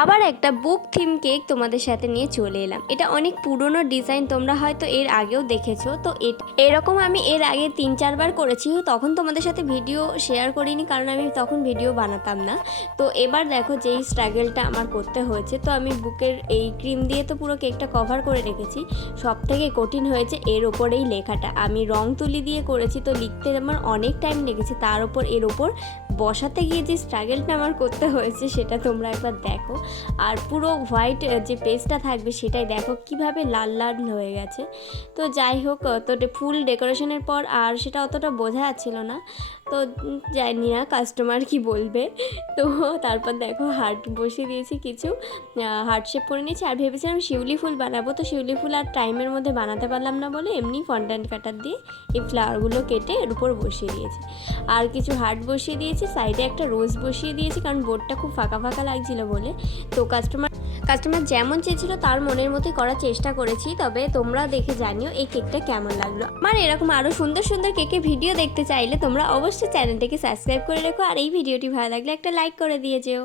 আবার একটা বুক theme cake তোমাদের সাথে নিয়ে চলে এলাম। এটা অনেক পুরনো ডিজাইন, তোমরা হয়তো এর আগেও দেখেছ। তো এরকম আমি এর আগে তিন চারবার করেছি তখন তোমাদের সাথে ভিডিও শেয়ার করিনি, কারণ আমি তখন ভিডিও বানাতাম না। তো এবার দেখো যেই স্ট্রাগলটা আমার করতে হয়েছে, তো আমি বুকের এই ক্রিম দিয়ে তো পুরো কেকটা কভার করে রেখেছি। সব থেকে কঠিন হয়েছে এর ওপরেই লেখাটা। আমি রং তুলি দিয়ে করেছি, তো লিখতে আমার অনেক টাইম লেগেছে। তার ওপর এর ওপর বসাতে গিয়ে যে স্ট্রাগলটা আমার করতে হয়েছে, সেটা তোমরা একবার দেখো। আর পুরো হোয়াইট যে পেজটা থাকবে সেটাই দেখো কীভাবে লাল লাল হয়ে গেছে। তো যাই হোক তো ফুল ডেকোরেশনের পর আর সেটা অতটা বোঝা যাচ্ছিল না। তো জানি না কাস্টমার কি বলবে। তো তারপর দেখো হার্ট বসিয়ে দিয়েছি কিছু। হার্ট শেপ করে নিয়েছি আর ভেবেছিলাম শিউলি ফুল বানাবো। তো শিউলি ফুল আর টাইমের মধ্যে বানাতে পারলাম না বলে এমনি ফন্ডান্ট কাটার দিয়ে এই ফ্লাওয়ারগুলো কেটে এর উপর বসিয়ে দিয়েছি। আর কিছু হার্ট বসিয়ে দিয়েছি সাইডে একটা রোজ বসিয়ে দিয়েছি কারণ বোর্ডটা খুব ফাঁকা ফাঁকা লাগছিল বলে। তো কাস্টমার কাস্টমার যেমন চেয়েছিল তার মনের মতোই করার চেষ্টা করেছি, তবে তোমরা দেখে জানিও এই কেকটা কেমন লাগল। আমার এরকম আরও সুন্দর সুন্দর কেকের ভিডিও দেখতে চাইলে তোমরা অবশ্যই চ্যানেলটাকে সাবস্ক্রাইব করে রেখো, আর এই ভিডিওটি ভালো লাগলে একটা লাইক করে দিয়ে যেও।